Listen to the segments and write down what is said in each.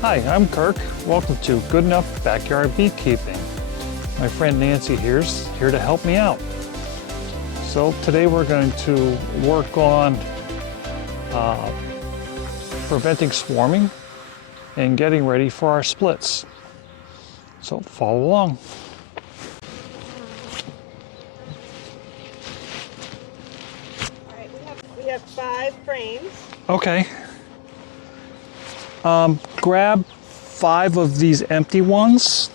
Hi, I'm Kirk. Welcome to Good Enough Backyard Beekeeping. My friend Nancy here's here to help me out. So today we're going to work on preventing swarming and getting ready for our splits. So follow along. All right, we have 5 frames. Okay. Grab 5 of these empty ones.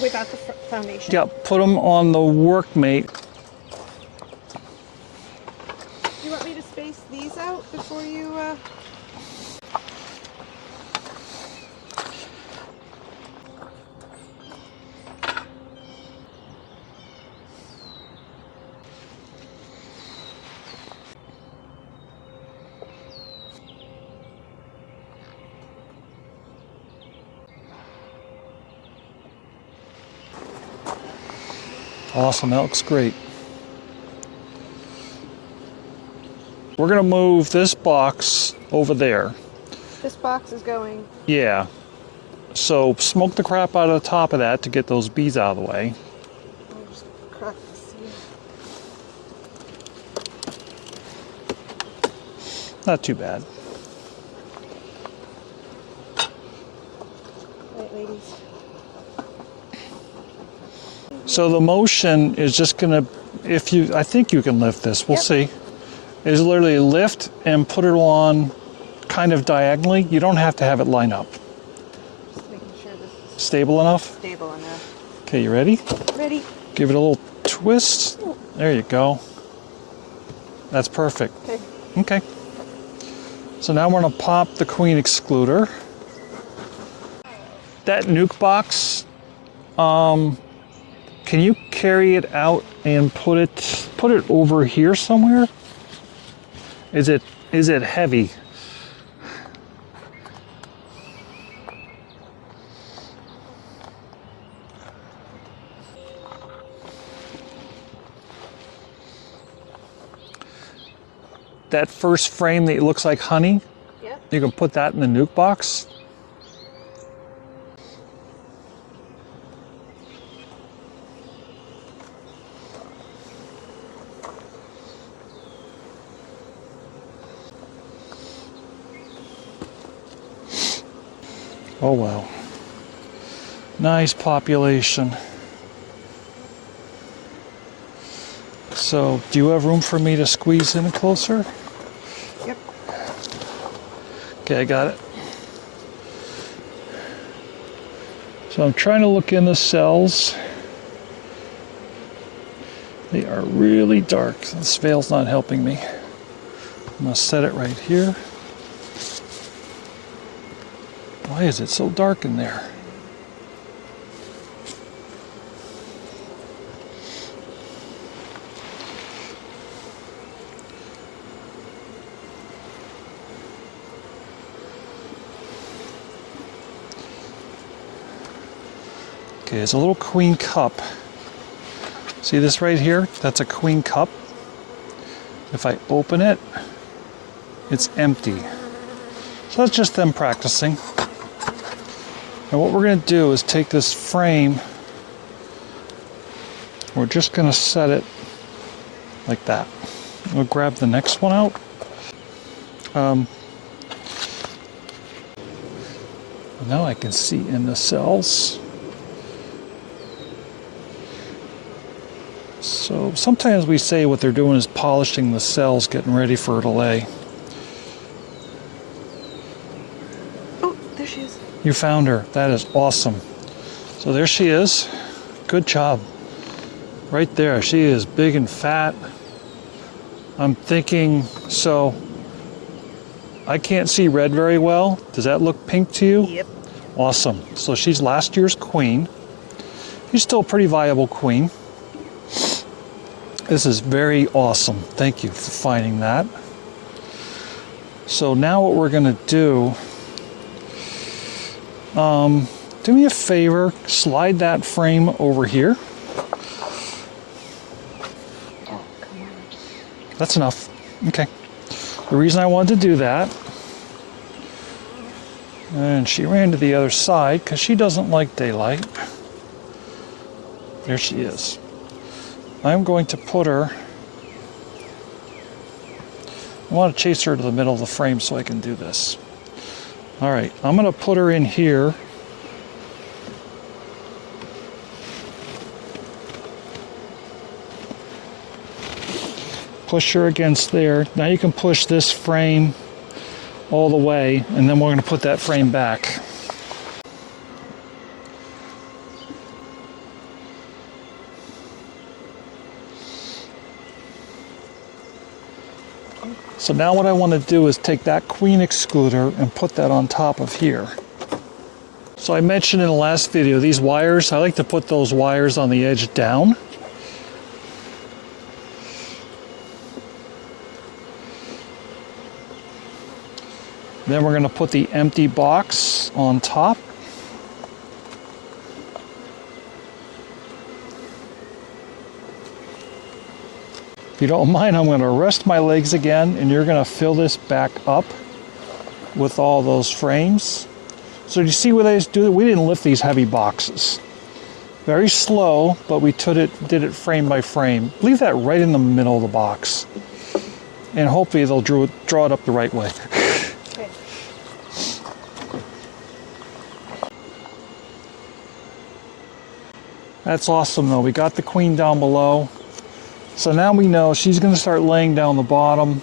Without the foundation? Yeah, put them on the workmate. Do you want me to space these out before you... Awesome, that looks great. We're gonna move this box over there. This box is going... Yeah. So smoke the crap out of the top of that to get those bees out of the way. I'll just crack the seal. Not too bad. Right, ladies. So the motion is just gonna, I think you can lift this, we'll see. Is literally lift and put it on kind of diagonally. You don't have to have it line up. Just making sure this is Stable enough? stable enough. Okay, you ready? Ready? Give it a little twist. There you go. That's perfect. Okay. Okay. So now we're gonna pop the queen excluder. That nuke box, can you carry it out and put it over here somewhere? Is it heavy? That first frame that looks like honey, Yep. you can put that in the nuke box. Oh wow. Nice population. So, do you have room for me to squeeze in closer? Yep. Okay, I got it. So I'm trying to look in the cells. They are really dark. This veil's not helping me. I'm gonna set it right here. Why is it so dark in there? Okay, it's a little queen cup. See this right here? That's a queen cup. If I open it, it's empty. So that's just them practicing. And what we're going to do is take this frame, we're just going to set it like that. We'll grab the next one out. Now I can see in the cells. So sometimes we say what they're doing is polishing the cells, getting ready for it to lay. Oh, there she is. You found her. That is awesome. So there she is. Good job. Right there. She is big and fat. I'm thinking, so I can't see red very well. Does that look pink to you? Yep. Awesome. So she's last year's queen. She's still a pretty viable queen. This is very awesome. Thank you for finding that. So now what we're going to do, do me a favor, slide that frame over here. Oh, come on. That's enough. Okay. The reason I wanted to do that And she ran to the other side because she doesn't like daylight. There she is. I'm going to put her, I want to chase her to the middle of the frame so I can do this. All right, I'm going to put her in here. Push her against there. Now you can push this frame all the way, and then we're going to put that frame back. So now what I want to do is take that queen excluder and put that on top of here. So I mentioned in the last video, these wires, I like to put those wires on the edge down. Then we're going to put the empty box on top. If you don't mind, I'm going to rest my legs again, and you're going to fill this back up with all those frames. So do you see what I just do? We didn't lift these heavy boxes. Very slow, but we did it frame by frame. Leave that right in the middle of the box. And hopefully they'll draw it up the right way. Okay. That's awesome though. We got the queen down below. So now we know she's going to start laying down the bottom.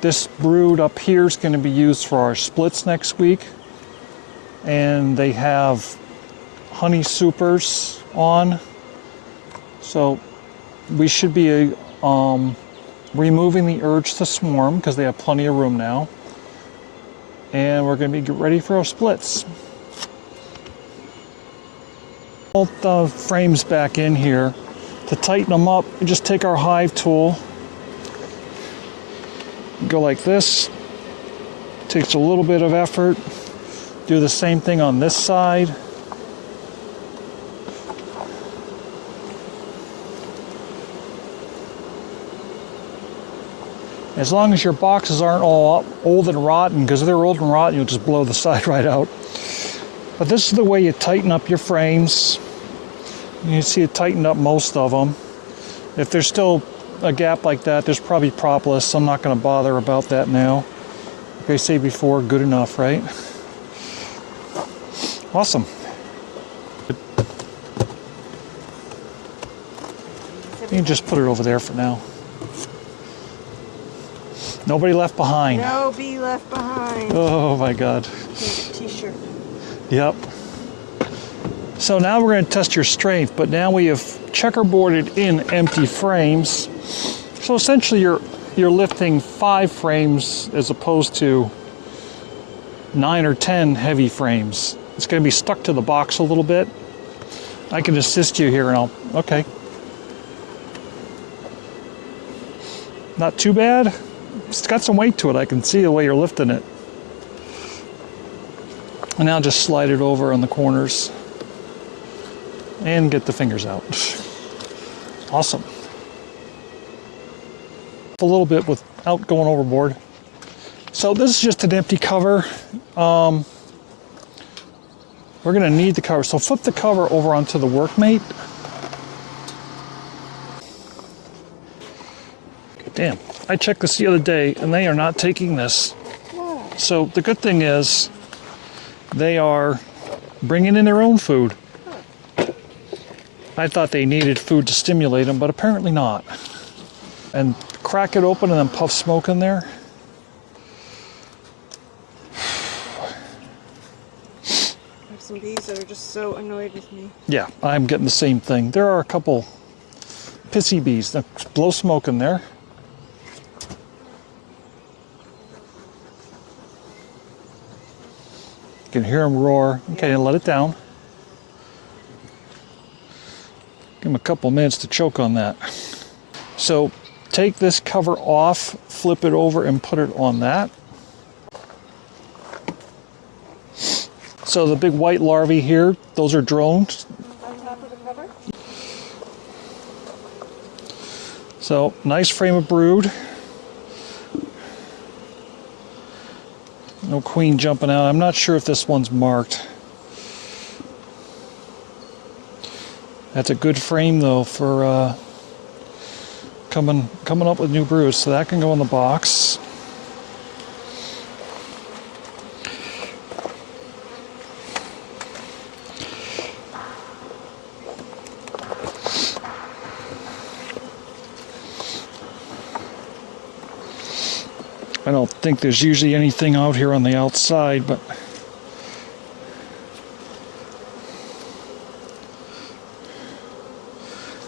This brood up here is going to be used for our splits next week. And they have honey supers on. So we should be removing the urge to swarm because they have plenty of room now. And we're going to be ready for our splits. Put the frames back in here. To tighten them up, we just take our hive tool, go like this. Takes a little bit of effort. Do the same thing on this side. As long as your boxes aren't all old and rotten, because if they're old and rotten, you'll just blow the side right out. But this is the way you tighten up your frames. You see it tightened up most of them. If there's still a gap like that, there's probably propolis, so I'm not going to bother about that now. Like I say before, good enough, right? Awesome. You can just put it over there for now. Nobody left behind. No bee left behind. Oh my God. T-shirt. Yep. So now we're going to test your strength, but now we have checkerboarded in empty frames. So essentially you're lifting 5 frames as opposed to 9 or 10 heavy frames. It's going to be stuck to the box a little bit. I can assist you here and okay. Not too bad. It's got some weight to it. I can see the way you're lifting it. And now just slide it over on the corners. And get the fingers out. Awesome. A little bit without going overboard. So this is just an empty cover. We're going to need the cover. So flip the cover over onto the workmate. Damn, I checked this the other day and they are not taking this. Wow. So the good thing is they are bringing in their own food. I thought they needed food to stimulate them, but apparently not. And crack it open and then puff smoke in there. There's some bees that are just so annoyed with me. Yeah, I'm getting the same thing. There are a couple pissy bees that blow smoke in there. You can hear them roar. Okay, and let it down. Give them a couple minutes to choke on that. So take this cover off, flip it over, and put it on that. So the big white larvae here, those are drones. On top of the cover? So nice frame of brood. No queen jumping out. I'm not sure if this one's marked. That's a good frame though for coming up with new broods. So that can go in the box. I don't think there's usually anything out here on the outside, but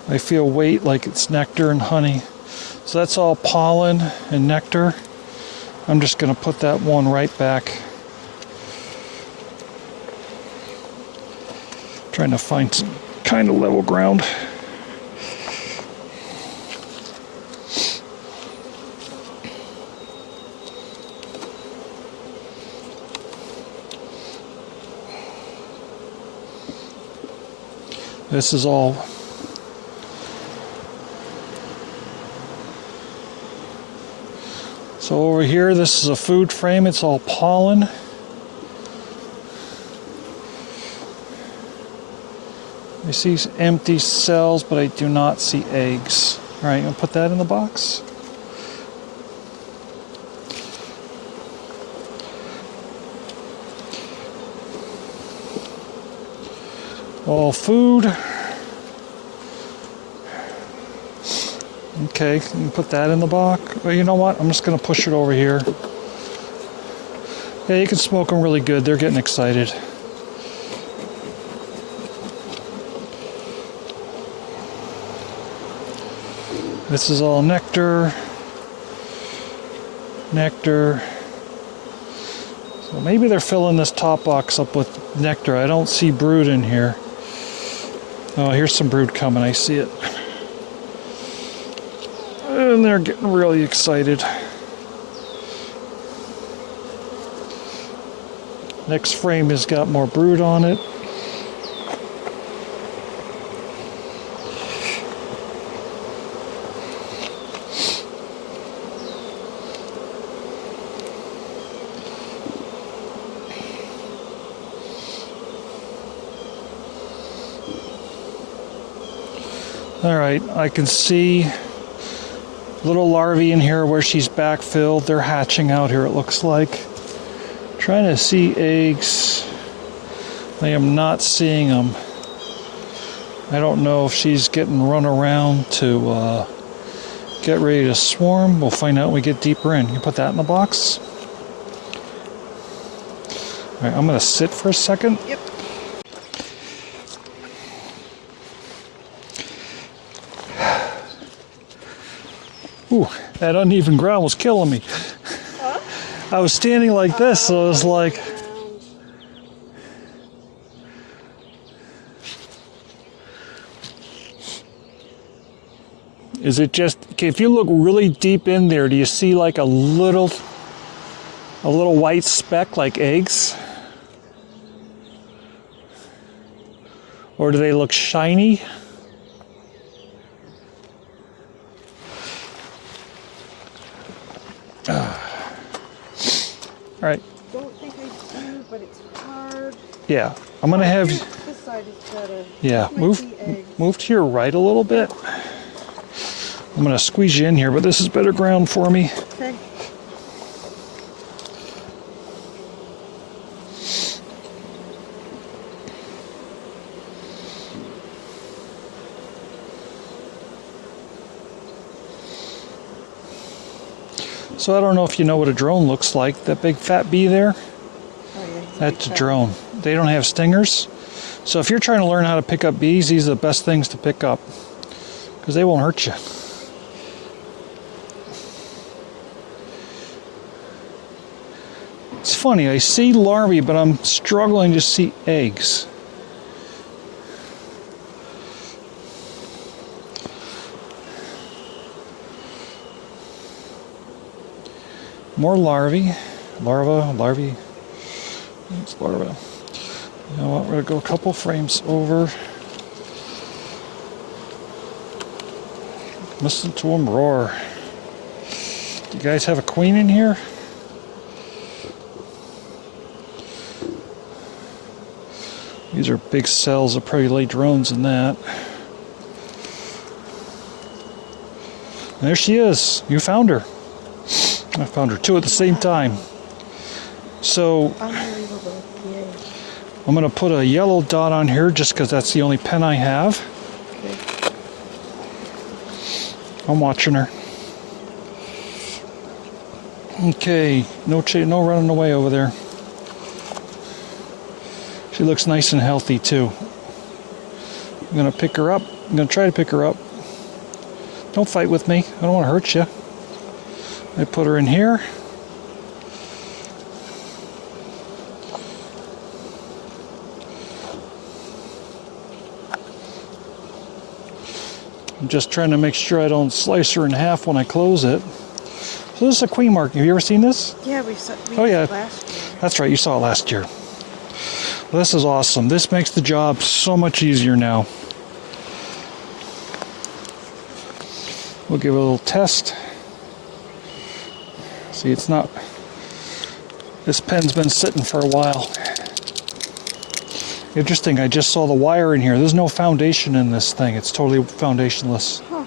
I feel weight like it's nectar and honey. So that's all pollen and nectar. I'm just going to put that one right back. Trying to find some kind of level ground. This is all so over here, this is a food frame. It's all pollen. I see empty cells, but I do not see eggs. All right, I'm gonna put that in the box. All food. Okay, can you put that in the box? Well, you know what? I'm just going to push it over here. Yeah, you can smoke them really good. They're getting excited. This is all nectar. Nectar. So maybe they're filling this top box up with nectar. I don't see brood in here. Oh, here's some brood coming. I see it. And they're getting really excited. Next frame has got more brood on it. All right, I can see little larvae in here where she's backfilled. They're hatching out here, it looks like. Trying to see eggs. I am not seeing them. I don't know if she's getting run around to get ready to swarm. We'll find out when we get deeper in. You put that in the box. All right, I'm going to sit for a second. Yep. Ooh, that uneven ground was killing me. Huh? I was standing like this, so it was like... Is it just... Okay, if you look really deep in there, do you see like a little white speck like eggs? Or do they look shiny? All right. I don't think I do, but it's hard. Yeah, I'm gonna have. This side is better. Yeah, This might be eggs. move to your right a little bit. I'm gonna squeeze you in here, but this is better ground for me. Okay. So I don't know if you know what a drone looks like. That big fat bee there, Oh, yeah, that's a drone. They don't have stingers. So if you're trying to learn how to pick up bees, these are the best things to pick up because they won't hurt you. It's funny, I see larvae, but I'm struggling to see eggs. More larvae. Larvae. It's larva. You know what, we're gonna go a couple frames over. Listen to them roar. Do you guys have a queen in here? These are big cells. I'll probably lay drones in that. And there she is. You found her. I found her two at the same time. So Unbelievable. Yay. I'm going to put a yellow dot on here just because that's the only pen I have. Okay. I'm watching her. Okay, no running away over there. She looks nice and healthy too. I'm going to pick her up. I'm going to try to pick her up. Don't fight with me. I don't want to hurt you. I put her in here. I'm just trying to make sure I don't slice her in half when I close it. So this is a queen marking. Have you ever seen this? Yeah, we saw Oh yeah, last year. that's right. You saw it last year. Well, this is awesome. This makes the job so much easier now. We'll give it a little test. See, it's not. This pen's been sitting for a while. Interesting. I just saw the wire in here. There's no foundation in this thing. It's totally foundationless. Huh.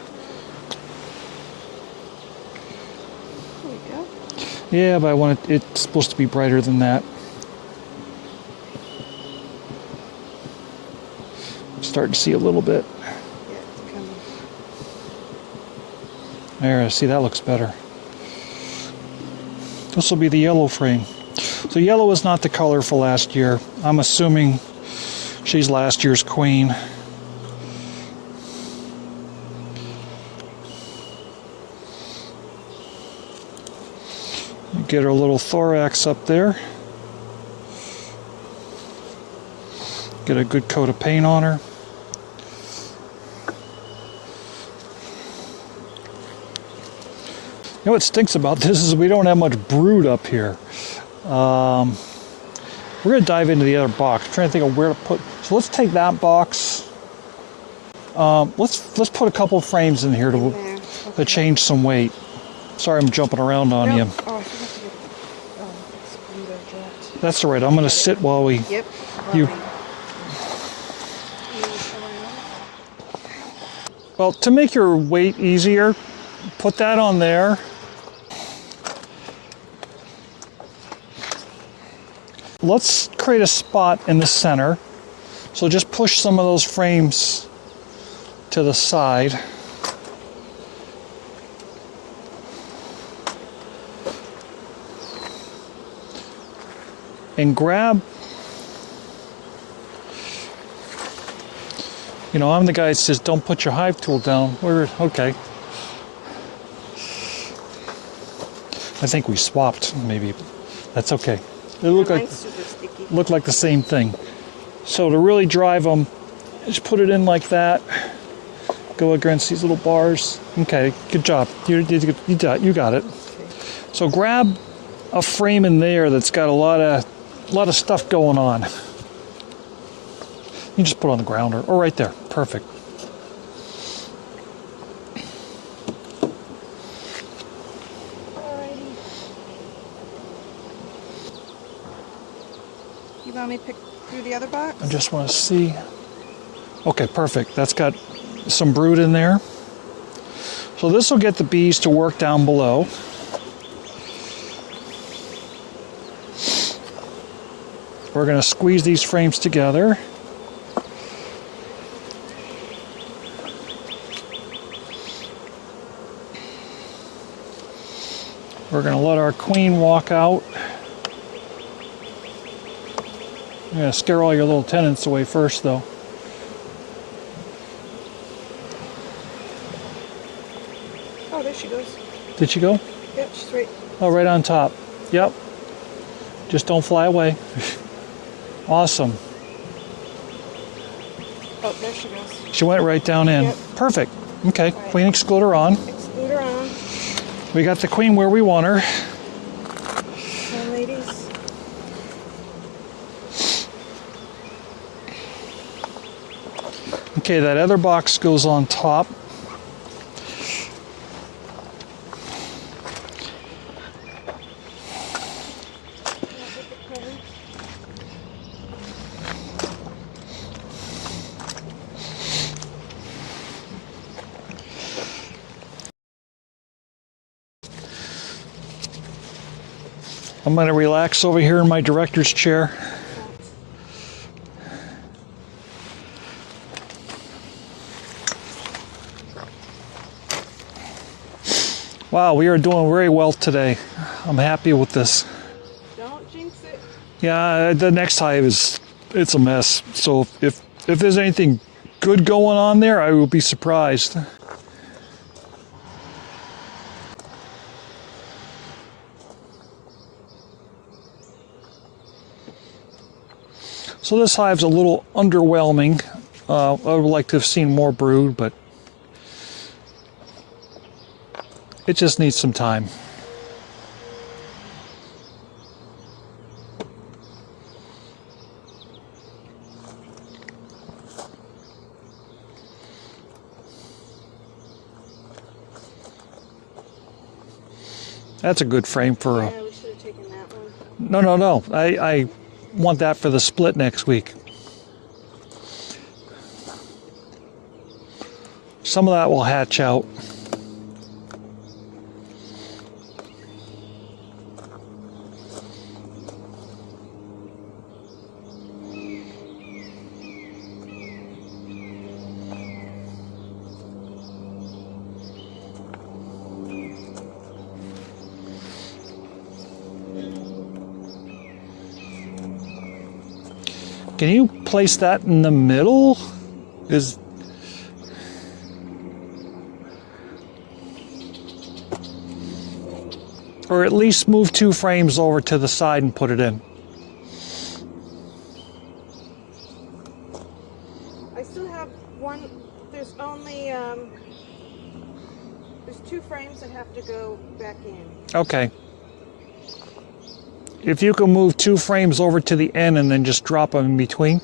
There we go. Yeah, but I want it. It's supposed to be brighter than that. I'm starting to see a little bit. Yeah, it's coming. There, see, that looks better. This will be the yellow frame. So yellow is not the color for last year. I'm assuming she's last year's queen. Get her little thorax up there. Get a good coat of paint on her. You know what stinks about this is we don't have much brood up here. We're going to dive into the other box. I'm trying to think of where to put. So let's take that box. Let's put a couple of frames in here to change some weight. Sorry, I'm jumping around on you. Oh, I forgot to get excluder jet. That's all right. I'm going to sit while we. Yep. You. Well, to make your weight easier, put that on there. Let's create a spot in the center. So just push some of those frames to the side. And grab, you know, I'm the guy that says don't put your hive tool down. Okay. I think we swapped, maybe. That's okay. They look like the same thing. So to really drive them, just put it in like that. Go against these little bars. Okay, good job. You got it. So grab a frame in there that's got a lot of stuff going on. You just put it on the ground or right there. Perfect. You want me to pick through the other box? I just want to see. Okay, perfect. That's got some brood in there. So this will get the bees to work down below. We're going to squeeze these frames together. We're going to let our queen walk out. I'm going to scare all your little tenants away first, though. Oh, there she goes. Did she go? Yep, she's right. Oh, right on top. Yep. Just don't fly away. Awesome. Oh, there she goes. She went right down in. Yep. Perfect. Okay, Right. queen excluder on. Excluder on. We got the queen where we want her. So, ladies. Okay, that other box goes on top. I'm going to relax over here in my director's chair. Wow, we are doing very well today. I'm happy with this. Don't jinx it. Yeah, the next hive it's a mess. So if there's anything good going on there, I will be surprised. So this hive's a little underwhelming. I would like to have seen more brood, but it just needs some time. That's a good frame for a... Yeah, we should have taken that one. No. I want that for the split next week. Some of that will hatch out. Can you place that in the middle? Or at least move 2 frames over to the side and put it in. I still have one. There's only there's 2 frames that have to go back in. Okay. If you can move 2 frames over to the end and then just drop them in between.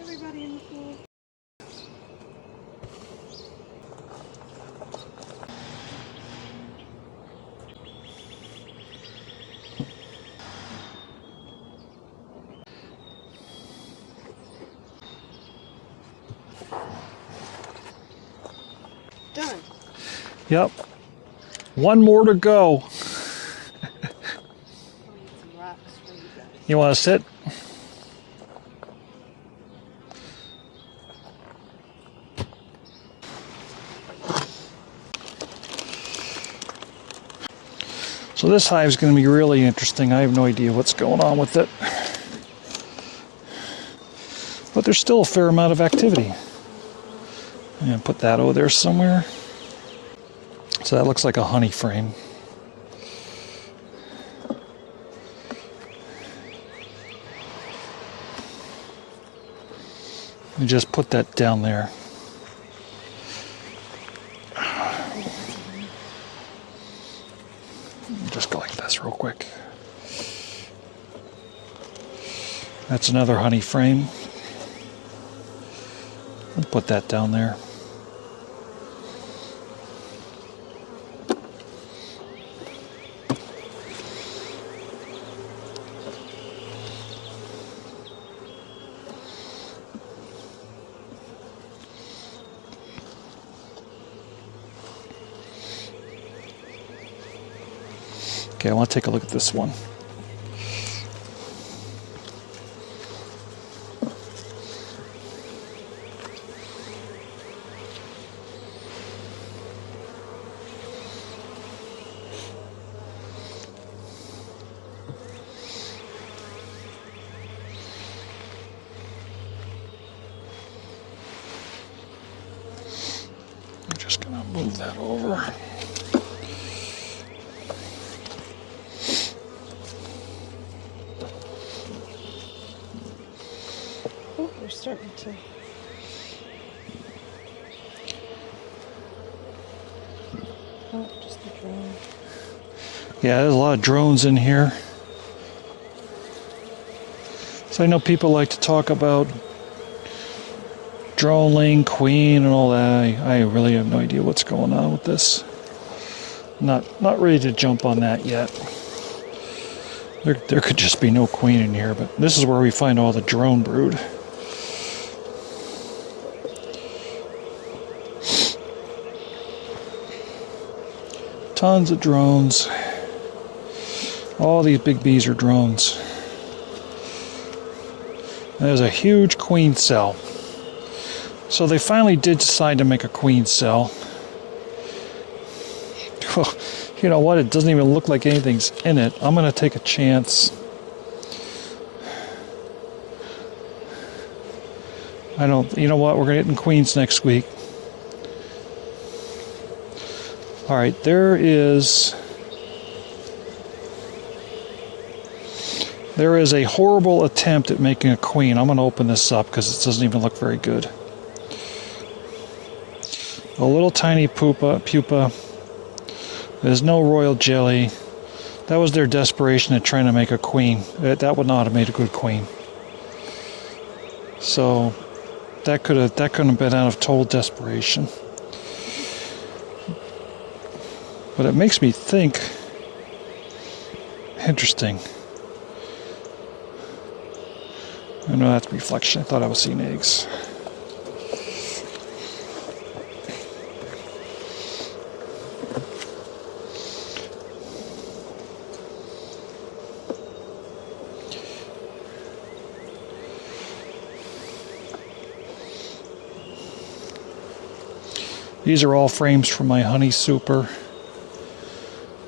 Everybody in the pool. Done. Yep. One more to go. I'll need some rocks for you guys. You want to sit? So this hive is going to be really interesting. I have no idea what's going on with it. But there's still a fair amount of activity. I'm going to put that over there somewhere. So that looks like a honey frame. And just put that down there. Just go like this real quick. That's another honey frame. I'll put that down there. Okay, I want to take a look at this one. I'm just going to move that over. Oh, they're starting to. Oh, just a drone. Yeah, there's a lot of drones in here. So I know people like to talk about drone laying queen and all that. I really have no idea what's going on with this. Not ready to jump on that yet. There could just be no queen in here, but this is where we find all the drone brood. Tons of drones. All these big bees are drones. And there's a huge queen cell. So they finally did decide to make a queen cell. Well, you know what? It doesn't even look like anything's in it. I'm going to take a chance. You know what? We're getting queens next week. All right, there is a horrible attempt at making a queen. I'm going to open this up because it doesn't even look very good. A little tiny pupa. There's no royal jelly. That was their desperation at trying to make a queen. That would not have made a good queen. So that couldn't have been out of total desperation. But it makes me think. Interesting. Oh, no, that's reflection. I thought I was seeing eggs. These are all frames from my honey super.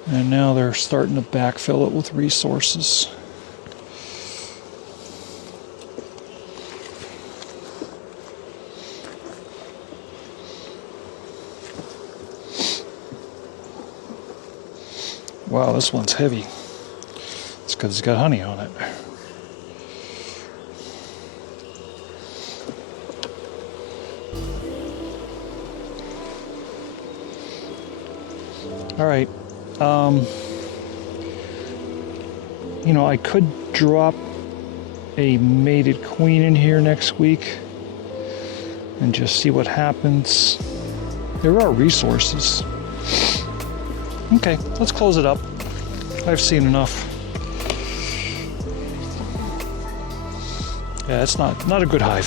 And now they're starting to backfill it with resources. Wow, this one's heavy. It's because it's got honey on it. All right. You know, I could drop a mated queen in here next week and just see what happens. There are resources. Okay, let's close it up. I've seen enough. Yeah, it's not a good hive.